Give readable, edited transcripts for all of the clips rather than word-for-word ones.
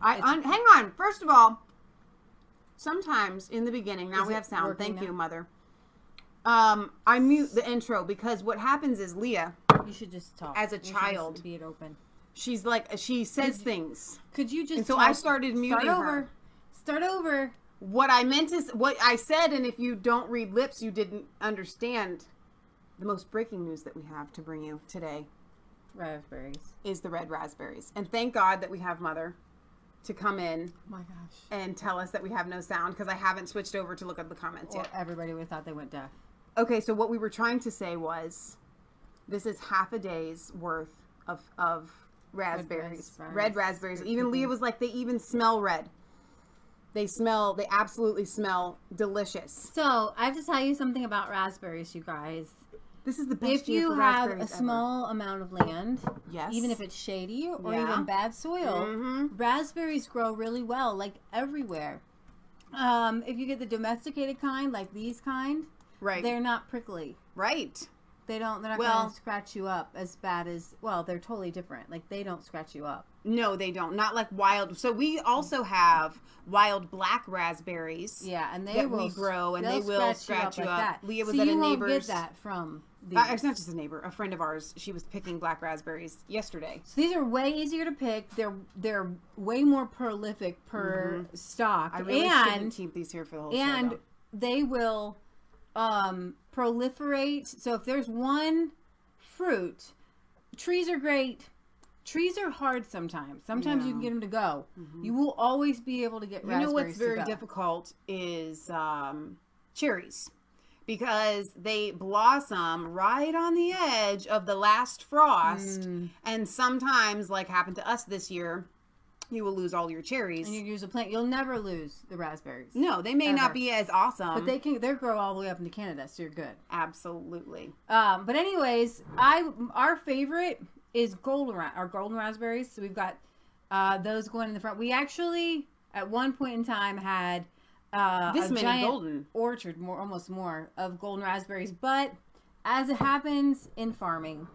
Hang on. First of all, sometimes in the beginning, now we have sound. Thank you, Mother. I mute the intro because what happens is Leah. You should just talk. As a child. Be it open. She's like, she says things. Could you just And so I started muting her. Start over. What I meant is, what I said, and if you don't read lips, you didn't understand the most breaking news that we have to bring you today. Raspberries. Is the red raspberries. And thank God that we have Mother to come in. Oh my gosh. And tell us that we have no sound because I haven't switched over to look at the comments yet. Everybody would have thought they went deaf. Okay, so what we were trying to say was, this is half a day's worth of raspberries. Red raspberries. Even Leah was like, they even smell red. They absolutely smell delicious. So, I have to tell you something about raspberries, you guys. This is the best If you have a small amount of land, yes, even if it's shady or even bad soil, raspberries grow really well, like everywhere. If you get the domesticated kind, like these kind, right, they're not prickly. Right. They're not going to scratch you up as bad as, they're totally different. Like, they don't scratch you up. No, they don't. Not like wild. So we also have wild black raspberries. Yeah, and we grow, and they will scratch you up. Like Leah was at a neighbor's. You won't get that from these. It's not just a neighbor. A friend of ours, she was picking black raspberries yesterday. So these are way easier to pick. They're way more prolific per stalk. I really shouldn't keep these here for the whole show. And they will proliferate. So if there's one fruit, trees are great. Trees are hard sometimes. Sometimes you can get them to go. You will always be able to get raspberries. You know what's very difficult is cherries, because they blossom right on the edge of the last frost, and sometimes, like happened to us this year, you will lose all your cherries. And you use a plant. You'll never lose the raspberries. No, they may not be as awesome, but they grow all the way up into Canada, so you're good. Absolutely. But anyways, our favorite is golden raspberries. So we've got those going in the front. We actually at one point in time had a giant golden orchard, almost more of golden raspberries. But as it happens in farming,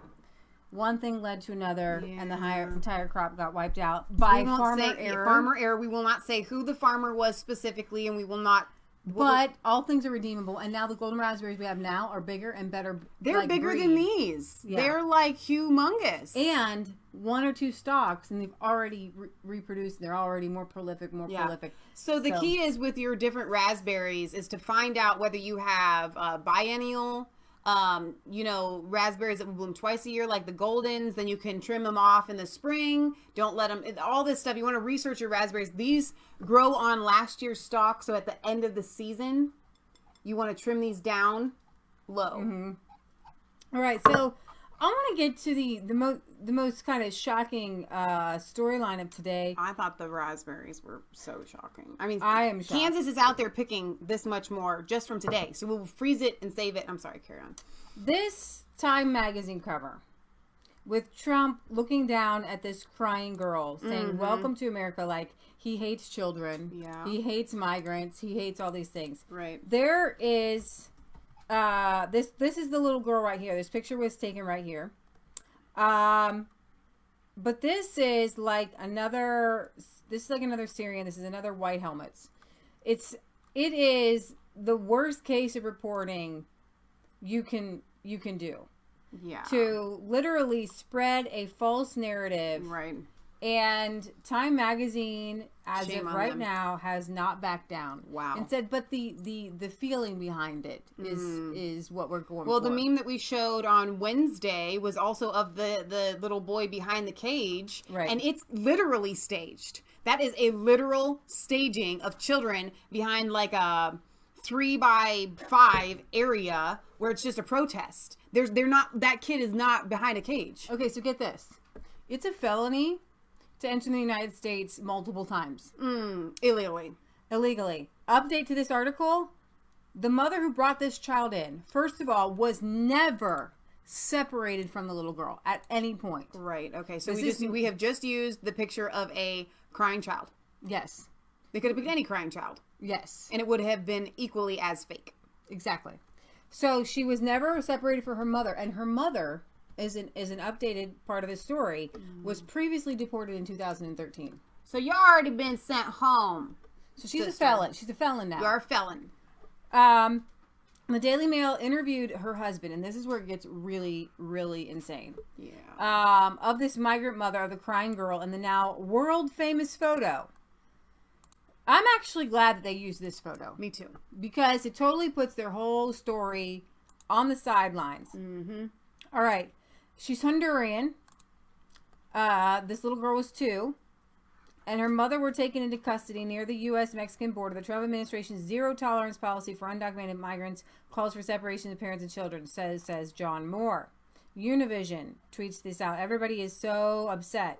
one thing led to another, and the entire crop got wiped out by farmer error. Farmer error. We will not say who the farmer was specifically, and we will not. But all things are redeemable, and now the golden raspberries we have now are bigger and better. They're bigger than these. Yeah. They're like humongous. And one or two stalks, and they've already reproduced. They're already more prolific. So the key is with your different raspberries is to find out whether you have biennial, raspberries that will bloom twice a year, like the goldens. Then you can trim them off in the spring. Don't let them, all this stuff. You want to research your raspberries. These grow on last year's stalk. So at the end of the season, you want to trim these down low. All right. So I want to get to the most kind of shocking storyline of today. I thought the raspberries were so shocking. I mean, I am shocked. Kansas is out there picking this much more just from today. So we'll freeze it and save it. I'm sorry, carry on. This Time magazine cover with Trump looking down at this crying girl saying, "Welcome to America." Like, he hates children. Yeah. He hates migrants. He hates all these things. Right. There is this is the little girl right here. This picture was taken right here. But this is like another Syrian. This is another White Helmets. It is the worst case of reporting you can do. Yeah. To literally spread a false narrative. Right. And Time magazine, as of right now, has not backed down. Wow. And said, but the feeling behind it is what we're going for. Well, the meme that we showed on Wednesday was also of the little boy behind the cage. Right. And it's literally staged. That is a literal staging of children behind like a 3x5 area where it's just a protest. That kid is not behind a cage. Okay, so get this. It's a felony to enter the United States multiple times. Illegally. Update to this article. The mother who brought this child in, first of all, was never separated from the little girl at any point. Right. Okay. So we have just used the picture of a crying child. Yes. They could have picked any crying child. Yes. And it would have been equally as fake. Exactly. So she was never separated from her mother, and her mother, is an updated part of the story, was previously deported in 2013. So you already been sent home. So she's a felon. She's a felon now. You're a felon. The Daily Mail interviewed her husband, and this is where it gets really, really insane. Yeah. Of this migrant mother of the crying girl in the now world famous photo. I'm actually glad that they used this photo. Me too. Because it totally puts their whole story on the sidelines. Mm-hmm. All right. She's Honduran. This little girl was 2. And her mother were taken into custody near the U.S.-Mexican border. The Trump administration's zero-tolerance policy for undocumented migrants calls for separation of parents and children, says John Moore. Univision tweets this out. Everybody is so upset.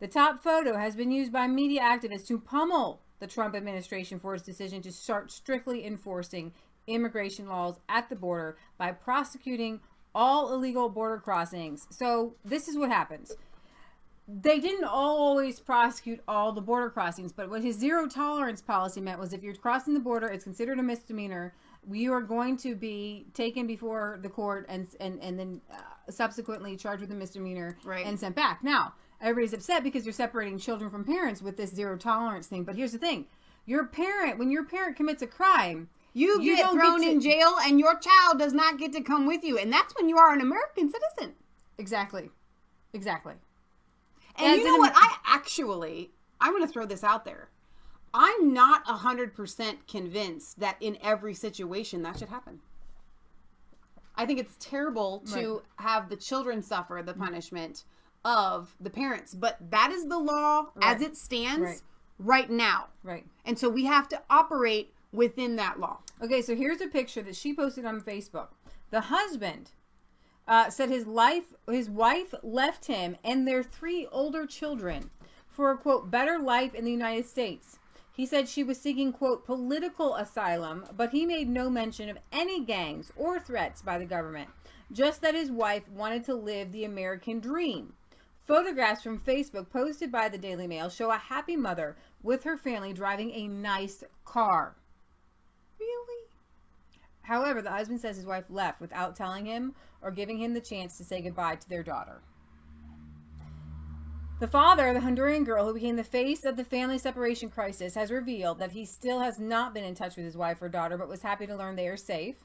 The top photo has been used by media activists to pummel the Trump administration for its decision to start strictly enforcing immigration laws at the border by prosecuting all illegal border crossings. So this is what happens. They didn't always prosecute all the border crossings, but what his zero tolerance policy meant was if you're crossing the border, it's considered a misdemeanor. You are going to be taken before the court and then subsequently charged with a misdemeanor and sent back. Now, everybody's upset because you're separating children from parents with this zero tolerance thing. But here's the thing. When your parent commits a crime, you get thrown in jail and your child does not get to come with you. And that's when you are an American citizen. Exactly. And you know what? I'm going to throw this out there. I'm not 100% convinced that in every situation that should happen. I think it's terrible to have the children suffer the punishment of the parents. But that is the law as it stands right now. Right. And so we have to operate within that law. Okay, so here's a picture that she posted on Facebook. The husband said his wife left him and their 3 older children for a, quote, better life in the United States. He said she was seeking, quote, political asylum, but he made no mention of any gangs or threats by the government, just that his wife wanted to live the American dream. Photographs from Facebook posted by the Daily Mail show a happy mother with her family driving a nice car. Really? However, the husband says his wife left without telling him or giving him the chance to say goodbye to their daughter. The father, the Honduran girl who became the face of the family separation crisis, has revealed that he still has not been in touch with his wife or daughter, but was happy to learn they are safe.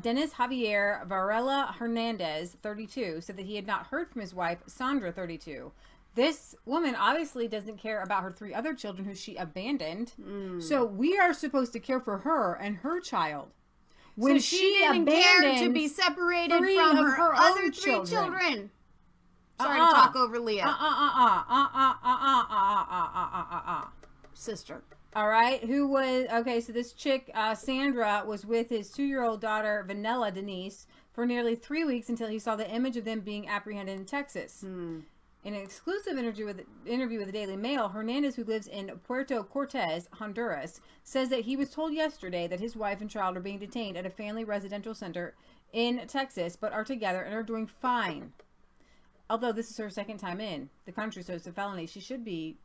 Dennis Javier Varela Hernandez, 32, said that he had not heard from his wife, Sandra, 32. This woman obviously doesn't care about her 3 other children who she abandoned. So we are supposed to care for her and her child. When so she didn't care to be separated from her other 3 children. Sorry to talk over Leah. Sister. All right. Who was, okay, so this chick, Sandra, was with his 2-year-old daughter, Vanilla Denise, for nearly 3 weeks until he saw the image of them being apprehended in Texas. In an exclusive interview with the Daily Mail, Hernandez, who lives in Puerto Cortez, Honduras, says that he was told yesterday that his wife and child are being detained at a family residential center in Texas, but are together and are doing fine. Although this is her 2nd time in the country, so it's a felony. She should be,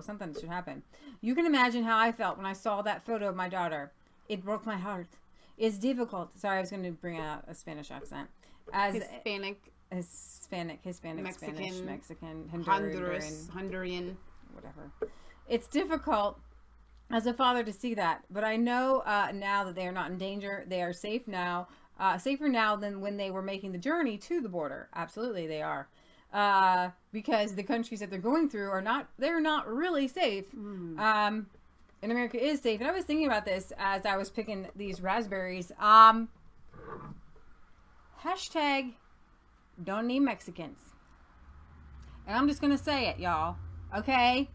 something should happen. You can imagine how I felt when I saw that photo of my daughter. It broke my heart. It's difficult. Sorry, I was going to bring out a Spanish accent. Hispanic, Mexican, Spanish, Mexican, Honduran, whatever. It's difficult as a father to see that, but I know now that they are not in danger. They are safe now, safer now than when they were making the journey to the border. Absolutely, they are, because the countries that they're going through they're not really safe. And America is safe. And I was thinking about this as I was picking these raspberries. Hashtag don't need Mexicans. And I'm just going to say it, y'all. Okay?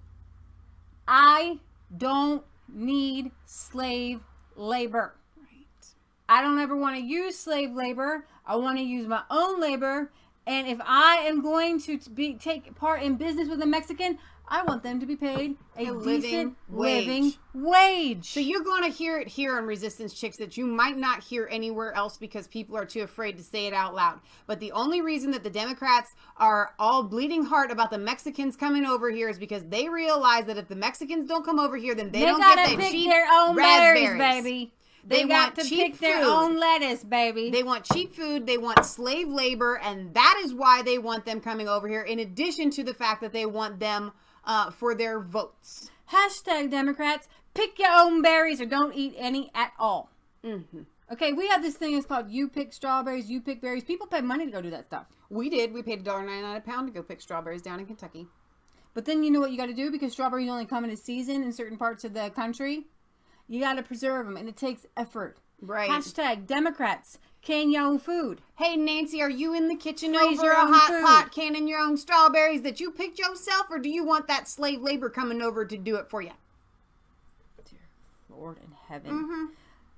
I don't need slave labor. Right. I don't ever want to use slave labor. I want to use my own labor. And if I am going to take part in business with a Mexican, I want them to be paid a decent living wage. So you're going to hear it here on Resistance Chicks that you might not hear anywhere else because people are too afraid to say it out loud. But the only reason that the Democrats are all bleeding heart about the Mexicans coming over here is because they realize that if the Mexicans don't come over here, then they don't get their cheap their own raspberries, baby. They got to pick their food. own lettuce, baby. They want cheap food. They want slave labor. And that is why they want them coming over here, in addition to the fact that they want them for their votes. Hashtag Democrats, pick your own berries or don't eat any at all. Mm-hmm. Okay, we have this thing. It's called You Pick Strawberries, You Pick Berries. People pay money to go do that stuff. We did. We paid $1.99 a pound to go pick strawberries down in Kentucky. But then you know what you got to do? Because strawberries only come in a season in certain parts of the country. You got to preserve them, and it takes effort. Right. Hashtag Democrats, can your own food. Hey, Nancy, are you in the kitchen Freeze over your a own hot food. pot canning your own strawberries that you picked yourself, or do you want that slave labor coming over to do it for you? Dear Lord in heaven. Mm-hmm.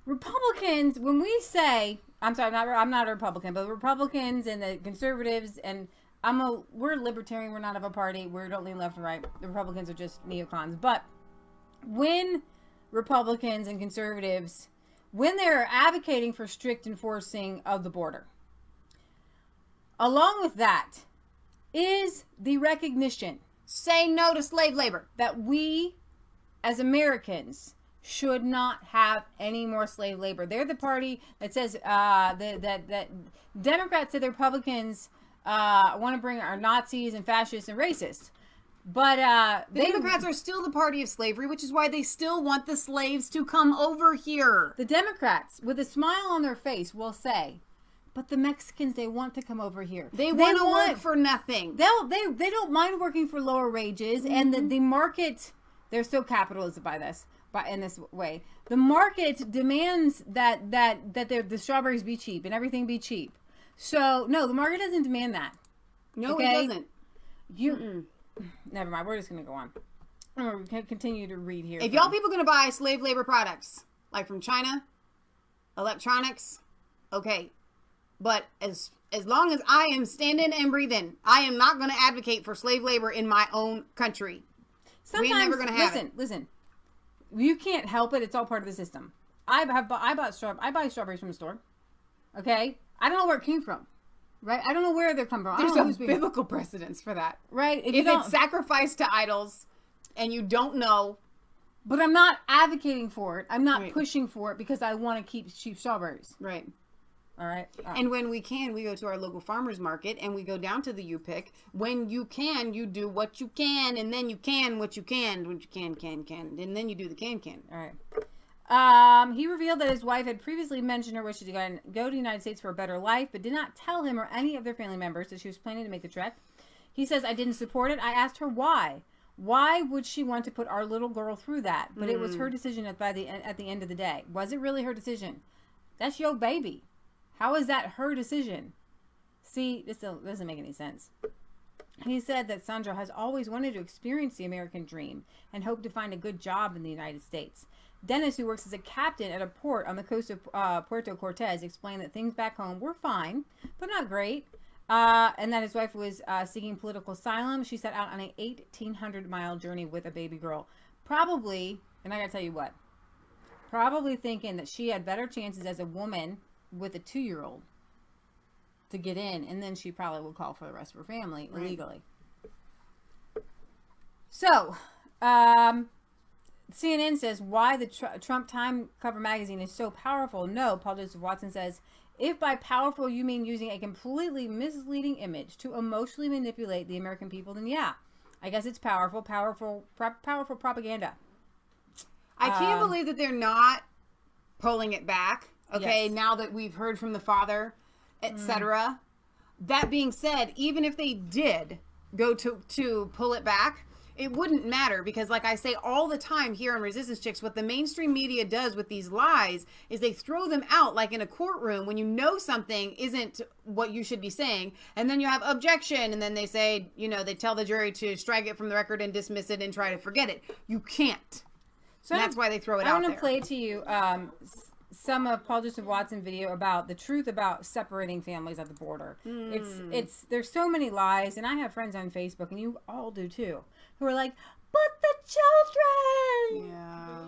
Republicans, when we say, I'm sorry, I'm not a Republican, but Republicans and the conservatives, and we're libertarian, we're not of a party, we don't lean left and right. The Republicans are just neocons. But when Republicans and conservatives, when they're advocating for strict enforcing of the border, along with that is the recognition, say no to slave labor, that we as Americans should not have any more slave labor. They're the party that says that Democrats say the Republicans want to bring our Nazis and fascists and racists. But the Democrats are still the party of slavery, which is why they still want the slaves to come over here. The Democrats, with a smile on their face, will say, but the Mexicans, they want to come over here. They want to work for nothing. They don't mind working for lower wages, and the market, they're so capitalist in this way. The market demands that the strawberries be cheap and everything be cheap. So no, the market doesn't demand that. No, okay? It doesn't. Never mind. We're just gonna go on. We're gonna continue to read here. If y'all people gonna buy slave labor products like from China, electronics, okay, but as long as I am standing and breathing, I am not gonna advocate for slave labor in my own country. Sometimes, we ain't never gonna have it. Listen. You can't help it. It's all part of the system. I buy strawberries from the store. Okay? I don't know where it came from. Right? I don't know where they're coming from. There's a biblical precedence for that. Right? If it's sacrificed to idols and you don't know. But I'm not advocating for it. I'm not pushing for it because I want to keep cheap strawberries. Right. All right. And when we can, we go to our local farmer's market and we go down to the U-Pick. When you can, you do what you can, and then you can what you can, what you can, and then you do the can. All right. He revealed that his wife had previously mentioned her wish to go to the United States for a better life, but did not tell him or any of their family members that she was planning to make the trek. He says, I didn't support it. I asked her why. Why would she want to put our little girl through that? But it was her decision at the end of the day. Was it really her decision? That's your baby. How is that her decision? See, this doesn't make any sense. He said that Sandra has always wanted to experience the American dream and hoped to find a good job in the United States. Dennis, who works as a captain at a port on the coast of Puerto Cortez, explained that things back home were fine, but not great, and that his wife was seeking political asylum. She set out on an 1,800-mile journey with a baby girl. Probably, and I gotta tell you what, probably thinking that she had better chances as a woman with a 2-year-old to get in, and then she probably would call for the rest of her family illegally. So, CNN says why the Trump Time cover magazine is so powerful. No, Paul Joseph Watson says, if by powerful you mean using a completely misleading image to emotionally manipulate the American people, then yeah, I guess it's powerful propaganda. I can't believe that they're not pulling it back. Okay, now that we've heard from the father, etc. That being said, even if they did go to pull it back, it wouldn't matter because, like I say all the time here on Resistance Chicks, what the mainstream media does with these lies is they throw them out like in a courtroom when you know something isn't what you should be saying, and then you have objection, and then they say, they tell the jury to strike it from the record and dismiss it and try to forget it. You can't. So that's why they throw it out there. I want to play to you some of Paul Joseph Watson's video about the truth about separating families at the border. There's so many lies, and I have friends on Facebook, and you all do too, who are like, but the children! Yeah.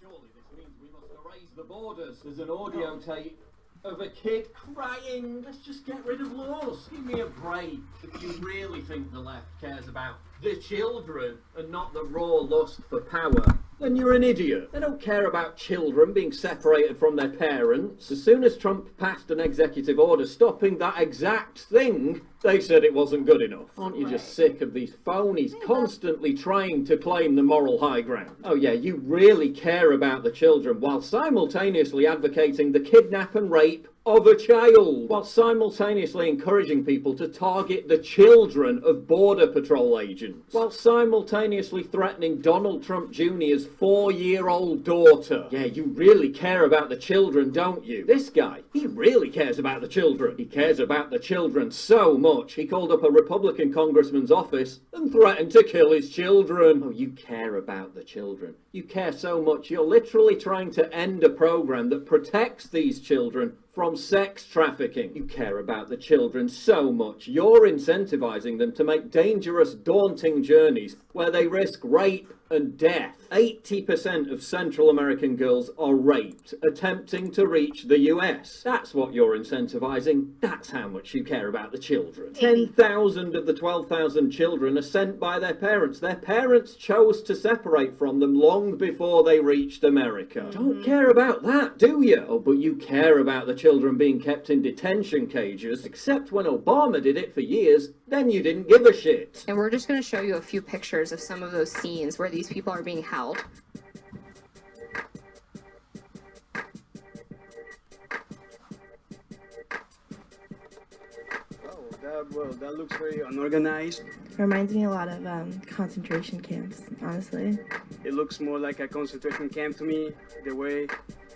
Surely this means we must erase the borders. There's an audio tape of a kid crying. Let's just get rid of laws. Give me a break. If you really think the left cares about the children and not the raw lust for power, then you're an idiot. They don't care about children being separated from their parents. As soon as Trump passed an executive order stopping that exact thing, they said it wasn't good enough. Aren't you just sick of these phonies constantly trying to claim the moral high ground? Oh yeah, you really care about the children while simultaneously advocating the kidnap and rape of a child, while simultaneously encouraging people to target the children of Border Patrol agents, while simultaneously threatening Donald Trump Jr.'s 4-year-old daughter. Yeah, you really care about the children, don't you? This guy, he really cares about the children. He cares about the children so much, he called up a Republican congressman's office and threatened to kill his children. Oh, you care about the children. You care so much, you're literally trying to end a program that protects these children from sex trafficking. You care about the children so much, you're incentivizing them to make dangerous, daunting journeys where they risk rape and death. 80% of Central American girls are raped attempting to reach the US. That's what you're incentivizing. That's how much you care about the children. 10,000 of the 12,000 children are sent by their parents. Their parents chose to separate from them long before they reached America. Don't care about that, do you? Oh, but you care about the children being kept in detention cages, except when Obama did it for years, then you didn't give a shit. And we're just going to show you a few pictures of some of those scenes where these people are being held. That looks very unorganized. Reminds me a lot of concentration camps, honestly. It looks more like a concentration camp to me, the way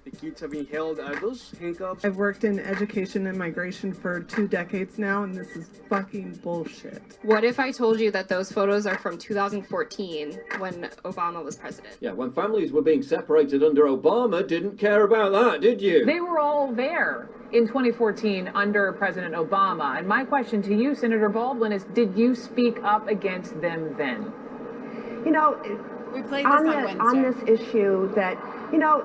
the kids are being held. Are those handcuffs? I've worked in education and migration for 2 decades now, and this is fucking bullshit. What if I told you that those photos are from 2014 when Obama was president? Yeah, when families were being separated under Obama, didn't care about that, did you? They were all there in 2014 under President Obama. And my question to you, Senator Baldwin, is did you speak up against them then? You know, we played this on this issue that, you know,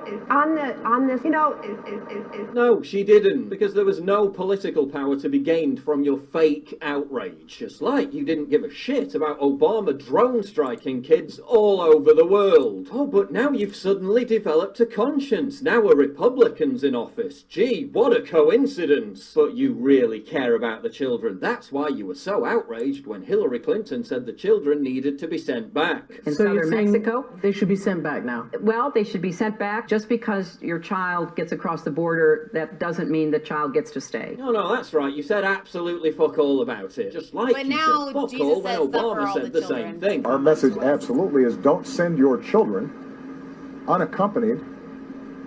No, she didn't, because there was no political power to be gained from your fake outrage. Just like you didn't give a shit about Obama drone striking kids all over the world. Oh, but now you've suddenly developed a conscience. Now a Republican's in office. Gee, what a coincidence. But you really care about the children. That's why you were so outraged when Hillary Clinton said the children needed to be sent back. In southern Mexico, they should be sent back now. Well, they should be sent back. Just because your child gets across the border, that doesn't mean the child gets to stay. No, that's right. You said absolutely fuck all about it. Just like But you now said fuck Jesus all says when stuff for Obama all said the the same children. thing. Our message absolutely is don't send your children unaccompanied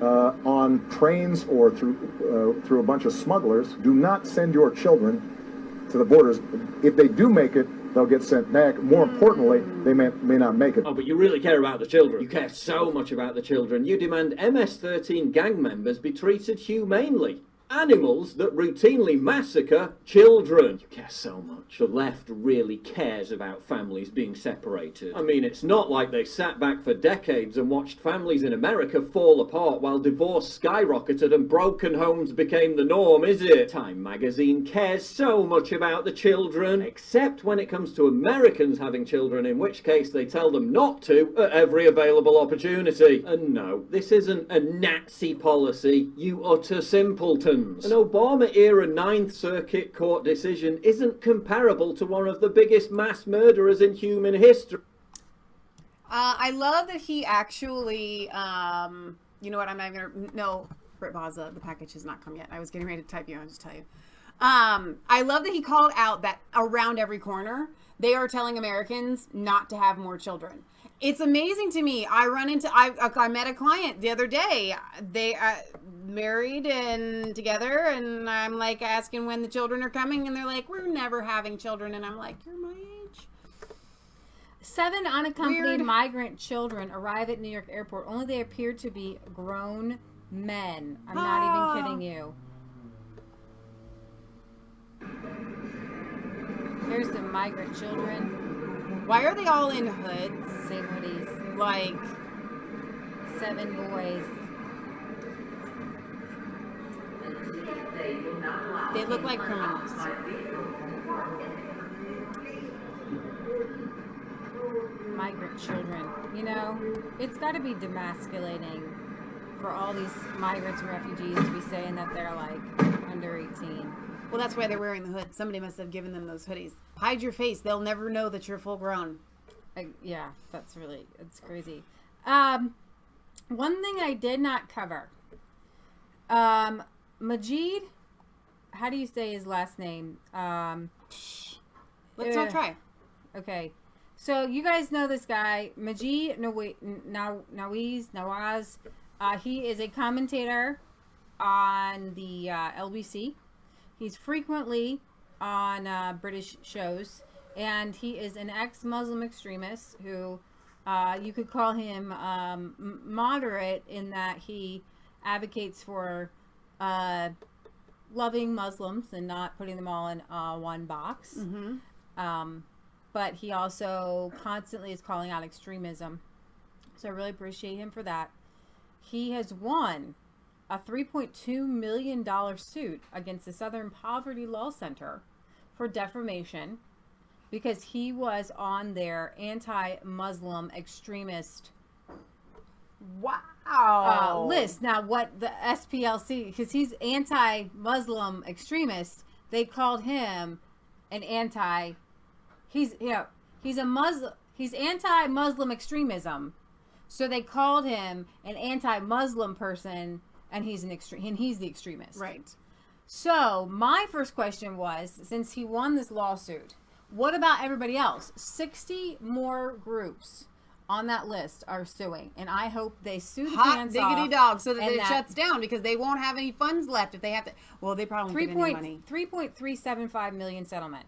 on trains or through a bunch of smugglers. Do not send your children to the borders. If they do make it, they'll get sent back. More importantly, they may not make it. Oh, but you really care about the children. You care so much about the children. You demand MS-13 gang members be treated humanely. Animals that routinely massacre children. You care so much. The left really cares about families being separated. I mean, it's not like they sat back for decades and watched families in America fall apart while divorce skyrocketed and broken homes became the norm, is it? Time magazine cares so much about the children, except when it comes to Americans having children, in which case they tell them not to at every available opportunity. And no, this isn't a Nazi policy, you utter simpleton. An Obama-era Ninth Circuit Court decision isn't comparable to one of the biggest mass murderers in human history. I love that he actually, you know what, I'm not even, no, Britt Baza, the package has not come yet. I was getting ready to type you, I'll just tell you. I love that he called out that around every corner, they are telling Americans not to have more children. It's amazing to me. I met a client the other day. They married and together, and I'm like asking when the children are coming, and they're like, we're never having children. And I'm like, you're my age. 7 unaccompanied migrant children arrive at New York airport. Only they appear to be grown men. I'm not even kidding you. Here's some migrant children. Why are they all in hoods? Same hoodies. Like 7 boys. They look like criminals. migrant children. You know, it's got to be demasculating for all these migrants and refugees to be saying that they're like under 18. Well, that's why they're wearing the hood. Somebody must have given them those hoodies. Hide your face. They'll never know that you're full grown. Yeah, it's crazy. One thing I did not cover. Majid, how do you say his last name? Let's not try. Okay. So you guys know this guy, Majid Nawaz. He is a commentator on the LBC. He's frequently on British shows, and he is an ex-Muslim extremist who you could call him moderate in that he advocates for loving Muslims and not putting them all in one box. But he also constantly is calling out extremism. So I really appreciate him for that. He has won a $3.2 million suit against the Southern Poverty Law Center for defamation because he was on their anti-Muslim extremist list. Now, what the SPLC, because he's anti-Muslim extremist, they called him an he's anti-Muslim extremism, so they called him an anti-Muslim person, and he's the extremist. Right. So my first question was, since he won this lawsuit, what about everybody else? 60 more groups on that list are suing, and I hope they sue the pants off. Hot diggity dog, so that it shuts down, because they won't have any funds left if they have to. Well, they probably won't get any money. $3.375 million settlement.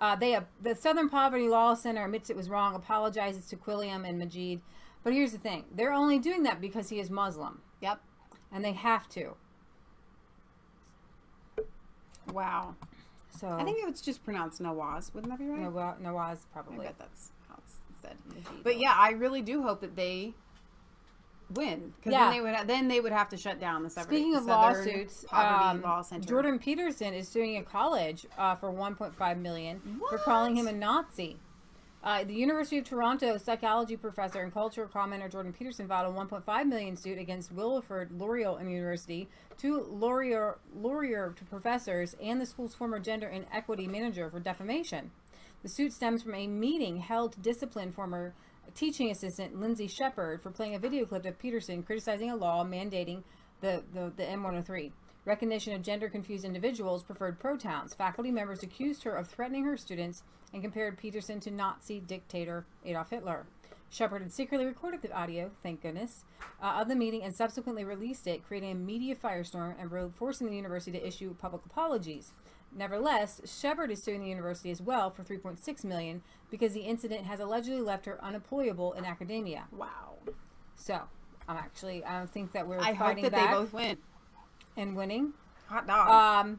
The Southern Poverty Law Center admits it was wrong, apologizes to Quilliam and Majid. But here's the thing. They're only doing that because he is Muslim. Yep. And they have to. Wow. So I think it's just pronounced Nawaz. Wouldn't that be right? Nawaz, probably. I bet that's how it's said. But yeah, I really do hope that they win. Because then they would have to shut down the Speaking of lawsuits, Poverty Law Center. Jordan Peterson is suing a college for $1.5 million for calling him a Nazi. The University of Toronto psychology professor and cultural commenter Jordan Peterson filed a $1.5 million suit against Wilfrid Laurier University, two Laurier professors, and the school's former gender and equity manager for defamation. The suit stems from a meeting held to discipline former teaching assistant Lindsay Shepard for playing a video clip of Peterson criticizing a law mandating the M103. Recognition of gender-confused individuals preferred pronouns. Faculty members accused her of threatening her students and compared Peterson to Nazi dictator Adolf Hitler. Shepard had secretly recorded the audio, thank goodness, of the meeting and subsequently released it, creating a media firestorm and forcing the university to issue public apologies. Nevertheless, Shepard is suing the university as well for $3.6 million because the incident has allegedly left her unemployable in academia. Wow. So, I don't think that we're fighting fighting back. I hope that they both win. And winning. Hot dog.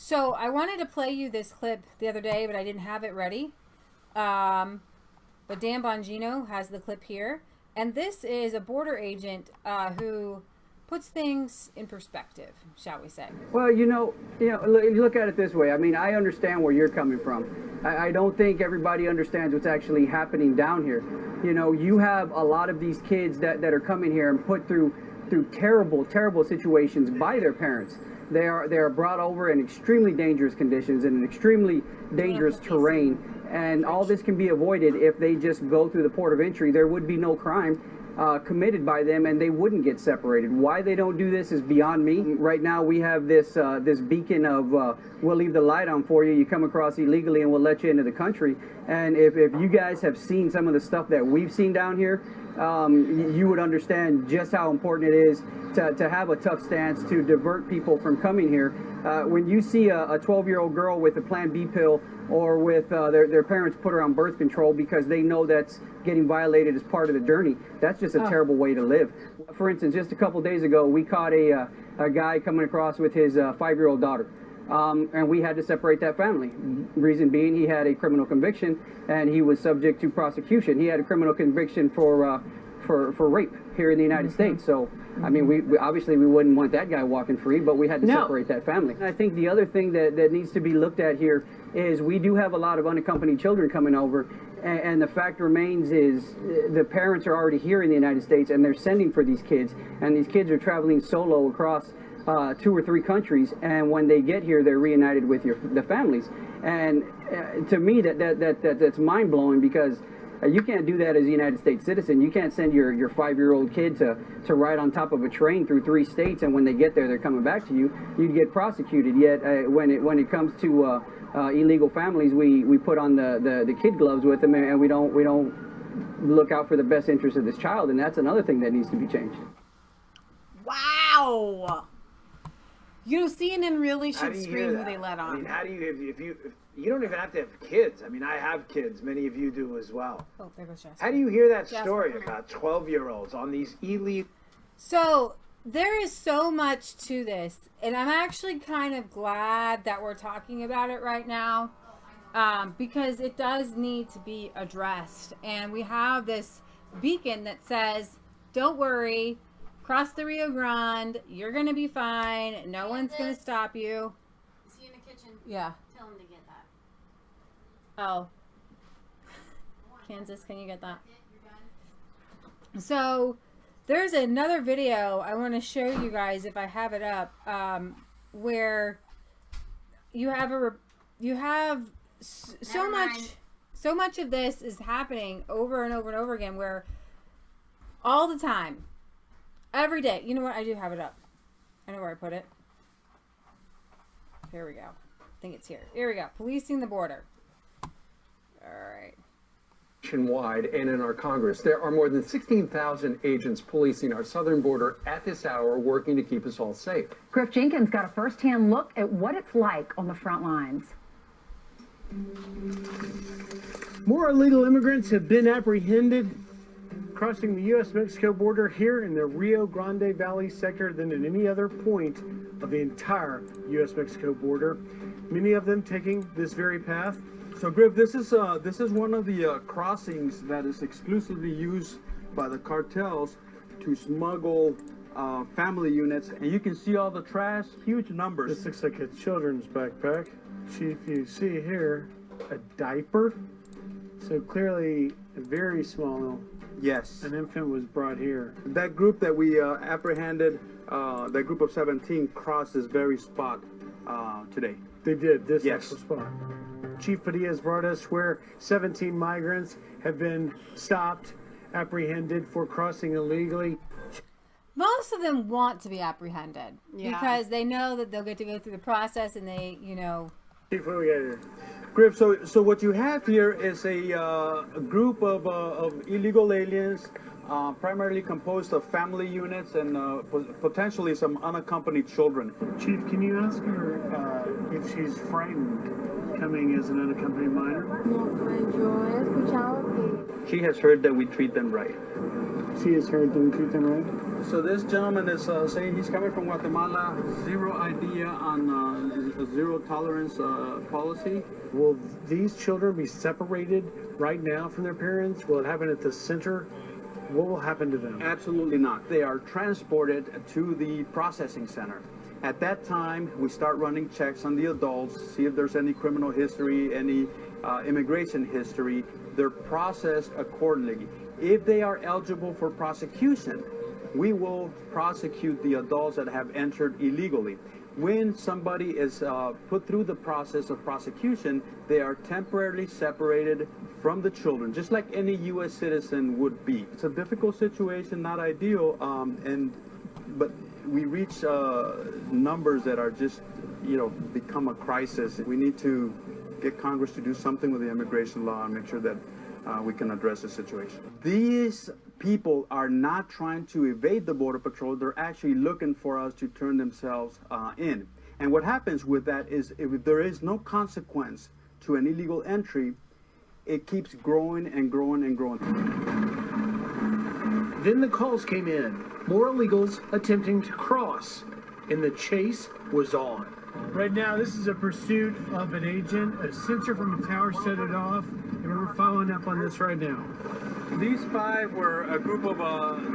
So I wanted to play you this clip the other day, but I didn't have it ready. But Dan Bongino has the clip here. And this is a border agent who puts things in perspective, shall we say. Well, you look at it this way. I mean, I understand where you're coming from. I don't think everybody understands what's actually happening down here. You know, you have a lot of these kids that are coming here and put through terrible situations by their parents. They are brought over in extremely dangerous conditions in an extremely dangerous terrain, and all this can be avoided if they just go through the port of entry. There would be no crime committed by them, and they wouldn't get separated. Why they don't do this is beyond me. Right now we have this beacon of we'll leave the light on for you. You come across illegally and we'll let you into the country. And if you guys have seen some of the stuff that we've seen down here, you would understand just how important it is to have a tough stance to divert people from coming here. When you see a 12-year-old girl with a Plan B pill or with their parents put her on birth control because they know that's getting violated as part of the journey, that's just a terrible way to live. For instance, just a couple days ago, we caught a guy coming across with his 5-year-old daughter. And we had to separate that family. Reason being, he had a criminal conviction and he was subject to prosecution. He had a criminal conviction for rape here in the United States. So, I mean, we obviously we wouldn't want that guy walking free, but we had to separate that family. And I think the other thing that needs to be looked at here is we do have a lot of unaccompanied children coming over, And the fact remains is the parents are already here in the United States and they're sending for these kids, and these kids are traveling solo across 2 or 3 countries, and when they get here they're reunited with the families. And to me that's mind-blowing, because you can't do that as a United States citizen. You can't send your 5-year-old kid to ride on top of a train through 3 states, and when they get there they're coming back to you. You'd get prosecuted. Yet when it comes to illegal families, we put on the kid gloves with them, and we don't look out for the best interest of this child, and that's another thing that needs to be changed. Wow. You know, CNN really should screen who they let on. I mean, how do you, if you don't even have to have kids. I mean, I have kids. Many of you do as well. Oh, there goes Jasper. How do you hear that story about 12-year-olds on these illegal... So, there is so much to this, and I'm actually kind of glad that we're talking about it right now, because it does need to be addressed. And we have this beacon that says, don't worry, cross the Rio Grande, you're going to be fine, no one's going to stop you. Is he in the kitchen? Yeah. Tell him to get that. Oh. Kansas, can you get that? So, there's another video I want to show you guys, if I have it up, where you have so much of this is happening over and over and over again, where all the time, every day. You know what? I do have it up. I know where I put it. Here we go. I think it's here. Here we go. Policing the border. All right. Nationwide and in our Congress, there are more than 16,000 agents policing our southern border at this hour, working to keep us all safe. Griff Jenkins got a first-hand look at what it's like on the front lines. More illegal immigrants have been apprehended crossing the U.S.-Mexico border here in the Rio Grande Valley sector than at any other point of the entire U.S.-Mexico border. Many of them taking this very path. So, Griff, this is one of the crossings that is exclusively used by the cartels to smuggle family units, and you can see all the trash, huge numbers. This looks like a children's backpack. Chief, you see here a diaper. So clearly a very small. Yes. An infant was brought here. That group that we apprehended, that group of 17, crossed this very spot today. They did, this yes. actual spot. Chief Padilla has brought us where 17 migrants have been stopped, apprehended for crossing illegally. Most of them want to be apprehended because they know that they'll get to go through the process, and they, you know. Chief, what do we got here? Griff, so what you have here is a group of illegal aliens, primarily composed of family units and potentially some unaccompanied children. Chief, can you ask her if she's frightened coming as an unaccompanied minor? She has heard that we treat them right. She has heard that we treat them right? So this gentleman is saying he's coming from Guatemala, zero idea on a zero tolerance policy. Will these children be separated right now from their parents? Will it happen at the center? What will happen to them? Absolutely not. They are transported to the processing center. At that time, we start running checks on the adults, see if there's any criminal history, any immigration history. They're processed accordingly. If they are eligible for prosecution, we will prosecute the adults that have entered illegally. When somebody is put through the process of prosecution, they are temporarily separated from the children, just like any U.S. citizen would be. It's a difficult situation, not ideal, but we reach numbers that are just, become a crisis. We need to get Congress to do something with the immigration law and make sure that we can address the situation. These people are not trying to evade the Border Patrol. They're actually looking for us to turn themselves in. And what happens with that is if there is no consequence to an illegal entry, it keeps growing and growing and growing. Then the calls came in. More illegals attempting to cross, and the chase was on. Right now, this is a pursuit of an agent. A sensor from a tower set it off, and we're following up on this right now. These 5 were a group of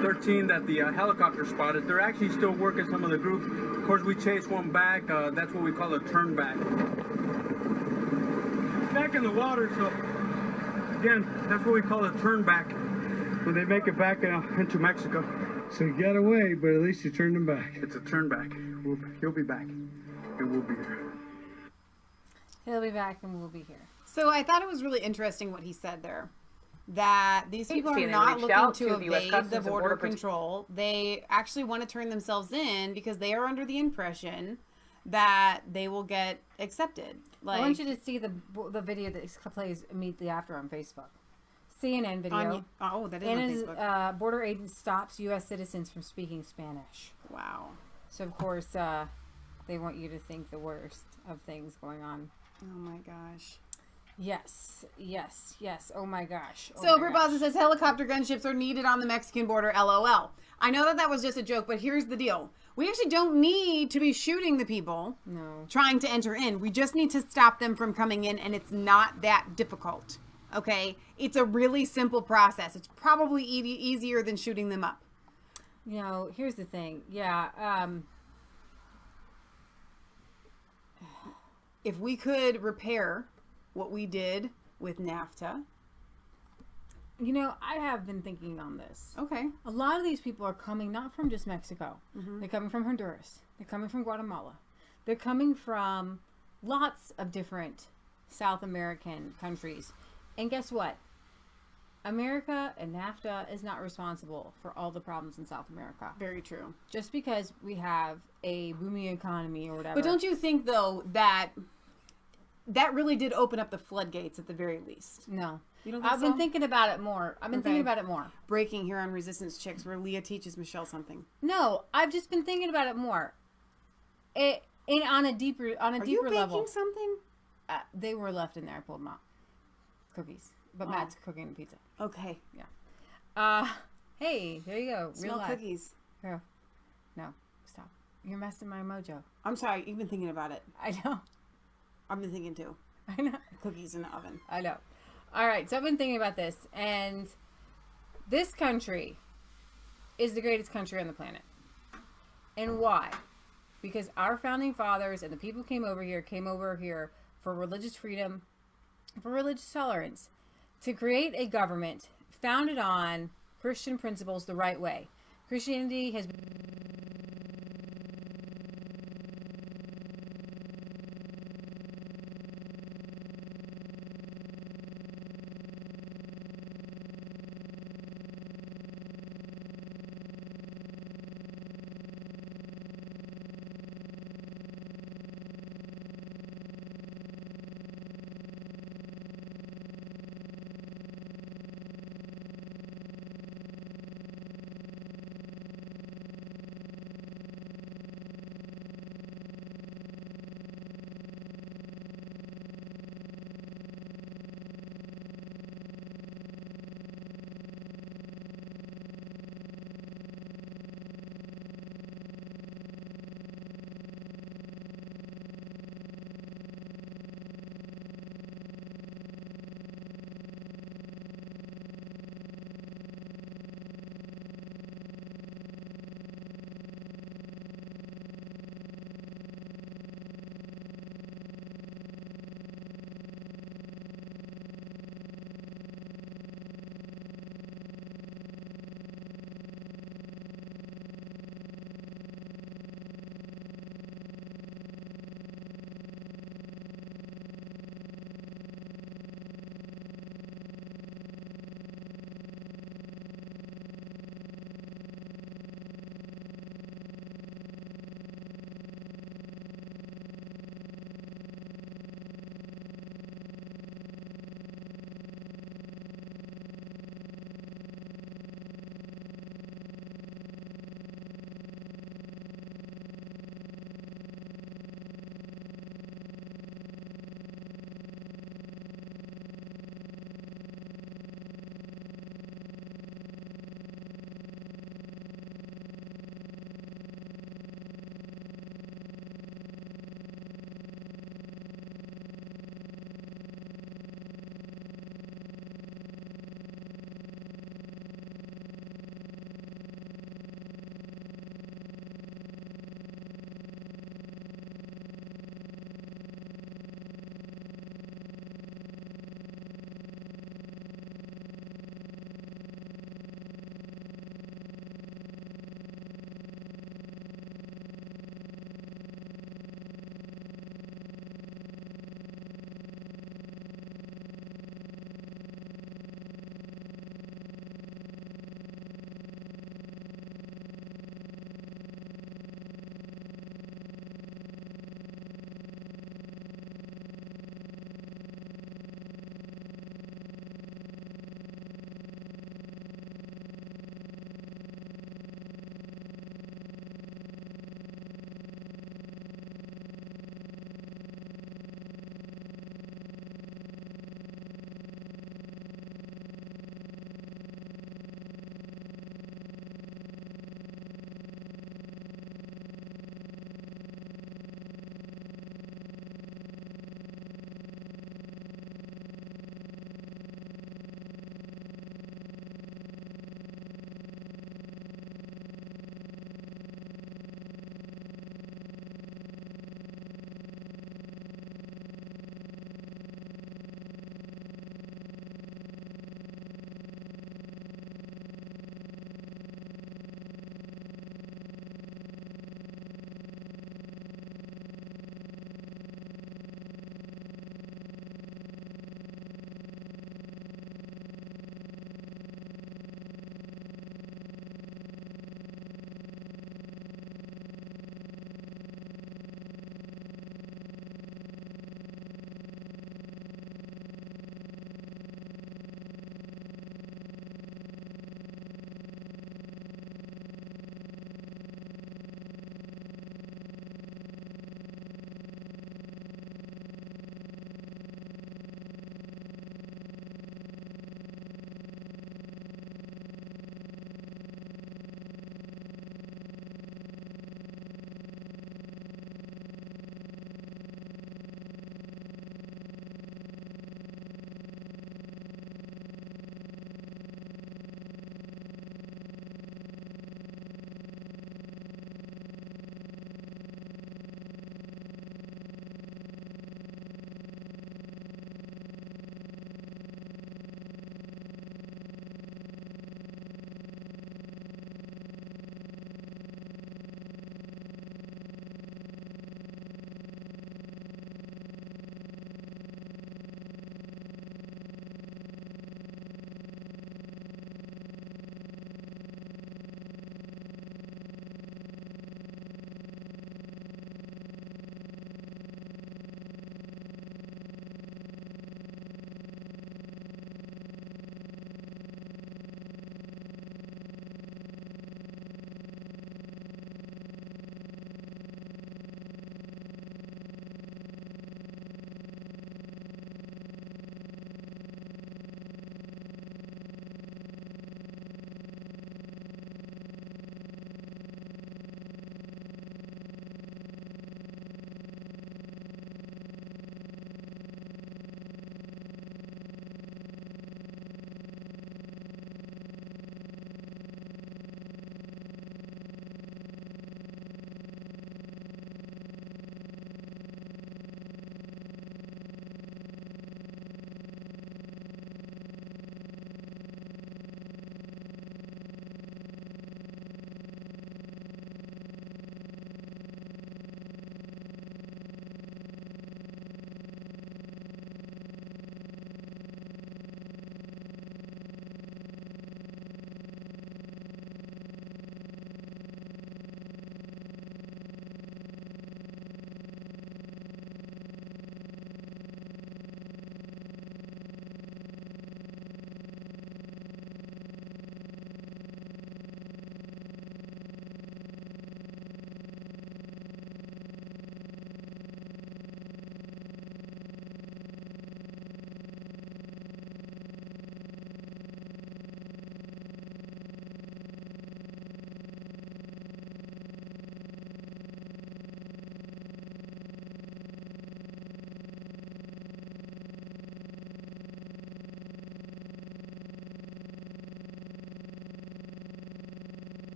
13 that the helicopter spotted. They're actually still working some of the groups. Of course, we chased one back. That's what we call a turn back. Back in the water, so Again, that's what we call a turn back when they make it back into Mexico. So you got away, but at least you turned him back. It's a turn back. He'll be back, and we'll be here. He'll be back, and we'll be here. So I thought it was really interesting what he said there. That these people are not looking to evade the border control. They actually want to turn themselves in because they are under the impression that they will get accepted. I want you to see the video that plays immediately after on Facebook. CNN video. That is on Facebook. Border agent stops U.S. citizens from speaking Spanish. Wow. So, of course, they want you to think the worst of things going on. Oh, my gosh. Yes. Oh, my gosh. So, Berbaza says helicopter gunships are needed on the Mexican border, LOL. I know that was just a joke, but here's the deal. We actually don't need to be shooting the people trying to enter in. We just need to stop them from coming in, and it's not that difficult. Okay? It's a really simple process. It's probably easier than shooting them up. You know, here's the thing. Yeah. If we could repair what we did with NAFTA. You know, I have been thinking on this. Okay. A lot of these people are coming not from just Mexico. Mm-hmm. They're coming from Honduras. They're coming from Guatemala. They're coming from lots of different South American countries. And guess what? America and NAFTA is not responsible for all the problems in South America. Very true. Just because we have a booming economy or whatever. But don't you think, though, that really did open up the floodgates at the very least? No. You don't think I've been thinking about it more. Breaking here on Resistance Chicks, where Leah teaches Michelle something. No, I've just been thinking about it more. On a deeper level. Are you baking something? They were left in there. I pulled them out. Cookies. But Matt's cooking the pizza. Okay. Yeah. Hey, there you go. Smell cookies. Here. No, stop. You're messing my mojo. I'm sorry. You've been thinking about it. I know. I've been thinking too. I know. Cookies in the oven. I know. All right. So I've been thinking about this. And this country is the greatest country on the planet. And why? Because our founding fathers and the people who came over here for religious freedom, for religious tolerance, to create a government founded on Christian principles the right way. Christianity has